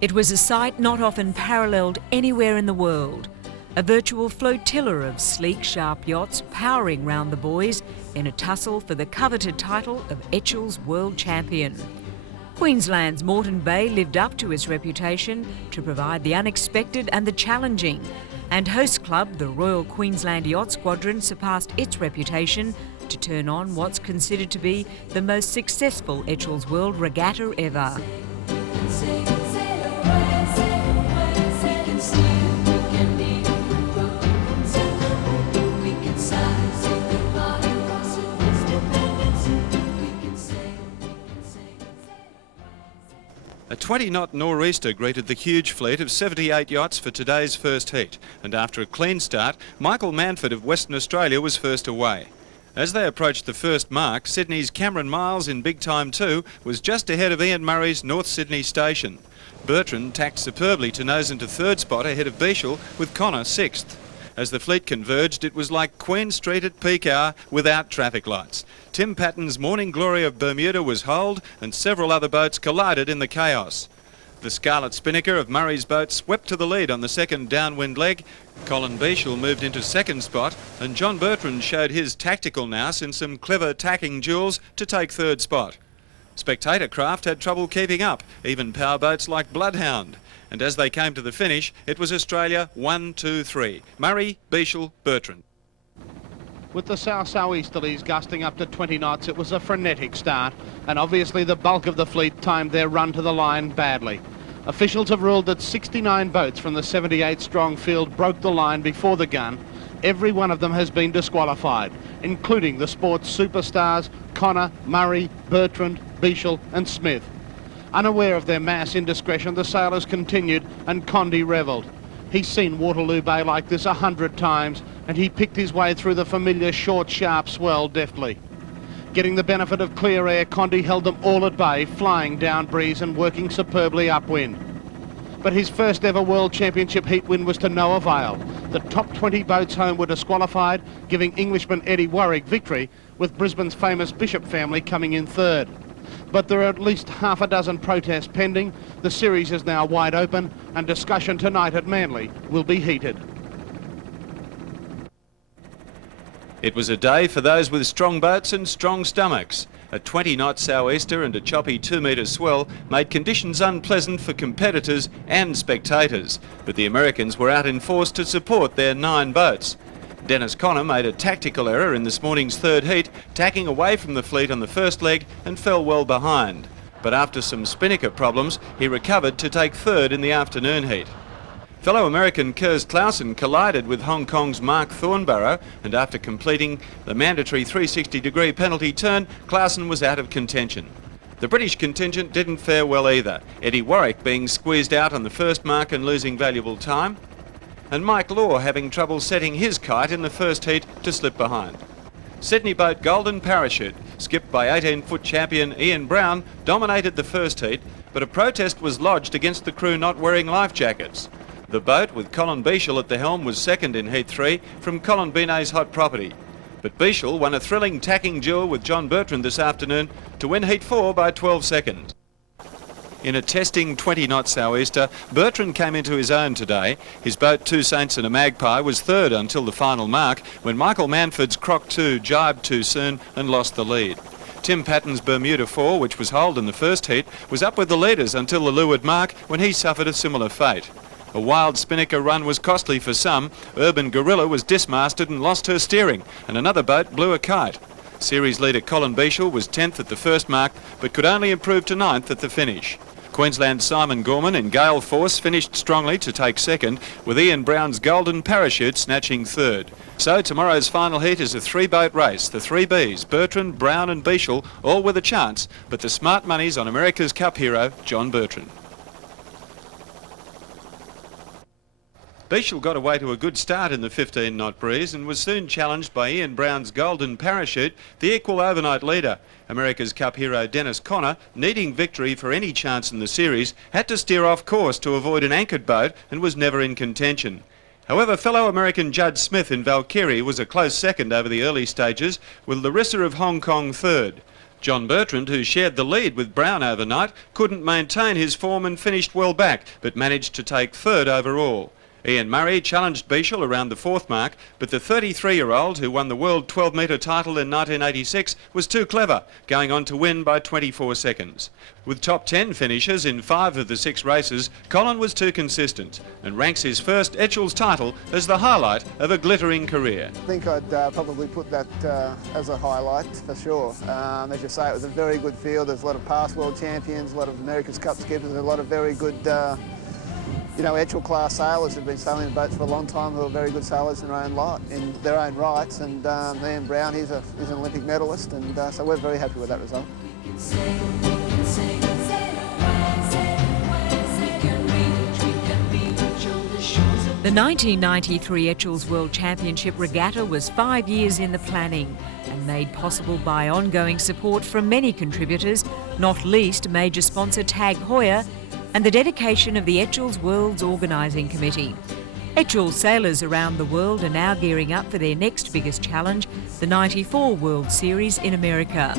It was a sight not often paralleled anywhere in the world. A virtual flotilla of sleek, sharp yachts powering round the boys in a tussle for the coveted title of Etchells World Champion. Queensland's Moreton Bay lived up to its reputation to provide the unexpected and the challenging, and host club, the Royal Queensland Yacht Squadron, surpassed its reputation to turn on what's considered to be the most successful Etchells World Regatta ever. A 20-knot nor'easter greeted the huge fleet of 78 yachts for today's first heat, and after a clean start, Michael Manford of Western Australia was first away. As they approached the first mark, Sydney's Cameron Miles in Big Time 2 was just ahead of Ian Murray's North Sydney station. Bertrand tacked superbly to nose into third spot ahead of Bichel, with Connor sixth. As the fleet converged, it was like Queen Street at peak hour without traffic lights. Tim Patton's Morning Glory of Bermuda was holed and several other boats collided in the chaos. The Scarlet Spinnaker of Murray's boat swept to the lead on the second downwind leg. Colin Bichel moved into second spot, and John Bertrand showed his tactical nous in some clever tacking duels to take third spot. Spectator craft had trouble keeping up, even powerboats like Bloodhound. And as they came to the finish, it was Australia 1, 2, 3. Murray, Bichel, Bertrand. With the south-southeasterlies gusting up to 20 knots, it was a frenetic start, and obviously the bulk of the fleet timed their run to the line badly. Officials have ruled that 69 boats from the 78-strong field broke the line before the gun. Every one of them has been disqualified, including the sport's superstars Connor, Murray, Bertrand, Bichel and Smith. Unaware of their mass indiscretion, the sailors continued and Condy revelled. He's seen Waterloo Bay like this 100 times, and he picked his way through the familiar short, sharp swell deftly. Getting the benefit of clear air, Condy held them all at bay, flying down breeze and working superbly upwind. But his first ever World Championship heat win was to no avail. The top 20 boats home were disqualified, giving Englishman Eddie Warwick victory, with Brisbane's famous Bishop family coming in third. But there are at least half a dozen protests pending. The series is now wide open, and discussion tonight at Manly will be heated. It was a day for those with strong boats and strong stomachs. A 20-knot sou'easter and a choppy 2-metre swell made conditions unpleasant for competitors and spectators, but the Americans were out in force to support their 9 boats. Dennis Connor made a tactical error in this morning's third heat, tacking away from the fleet on the first leg and fell well behind. But after some spinnaker problems, he recovered to take third in the afternoon heat. Fellow American Kurs Clausen collided with Hong Kong's Mark Thornbarrow, and after completing the mandatory 360-degree penalty turn, Clausen was out of contention. The British contingent didn't fare well either, Eddie Warwick being squeezed out on the first mark and losing valuable time, and Mike Law having trouble setting his kite in the first heat to slip behind. Sydney boat Golden Parachute, skipped by 18-foot champion Ian Brown, dominated the first heat, but a protest was lodged against the crew not wearing life jackets. The boat, with Colin Bichel at the helm, was second in Heat 3 from Colin Binet's Hot Property. But Bichel won a thrilling tacking duel with John Bertrand this afternoon to win Heat 4 by 12 seconds. In a testing 20-knot sou'easter, Bertrand came into his own today. His boat, Two Saints and a Magpie, was third until the final mark, when Michael Manford's Croc 2 jibed too soon and lost the lead. Tim Patton's Bermuda 4, which was holed in the first heat, was up with the leaders until the leeward mark, when he suffered a similar fate. A wild spinnaker run was costly for some. Urban Gorilla was dismasted and lost her steering, and another boat blew a kite. Series leader Colin Bichel was 10th at the first mark, but could only improve to 9th at the finish. Queensland's Simon Gorman in gale force finished strongly to take second, with Ian Brown's Golden Parachute snatching third. So tomorrow's final heat is a 3-boat race, the 3 Bs, Bertrand, Brown and Bichel, all with a chance, but the smart money's on America's Cup hero, John Bertrand. Bichel got away to a good start in the 15-knot breeze and was soon challenged by Ian Brown's Golden Parachute, the equal overnight leader. America's Cup hero Dennis Connor, needing victory for any chance in the series, had to steer off course to avoid an anchored boat and was never in contention. However, fellow American Judd Smith in Valkyrie was a close second over the early stages, with Larissa of Hong Kong third. John Bertrand, who shared the lead with Brown overnight, couldn't maintain his form and finished well back, but managed to take third overall. Ian Murray challenged Bichel around the fourth mark, but the 33-year-old, who won the world 12-metre title in 1986, was too clever, going on to win by 24 seconds. With top 10 finishes in 5 of the 6 races, Colin was too consistent and ranks his first Etchells title as the highlight of a glittering career. I think I'd probably put that as a highlight for sure. As you say, it was a very good field. There's a lot of past world champions, a lot of America's Cup skippers, a lot of very good Etchell class sailors who've been sailing boats for a long time, who are very good sailors in their own rights. And Ian Brown, he's an Olympic medalist, and so we're very happy with that result. The 1993 Etchells World Championship Regatta was 5 years in the planning and made possible by ongoing support from many contributors, not least major sponsor Tag Heuer, and the dedication of the Etchells World's Organising Committee. Etchells sailors around the world are now gearing up for their next biggest challenge, the '94 World Series in America.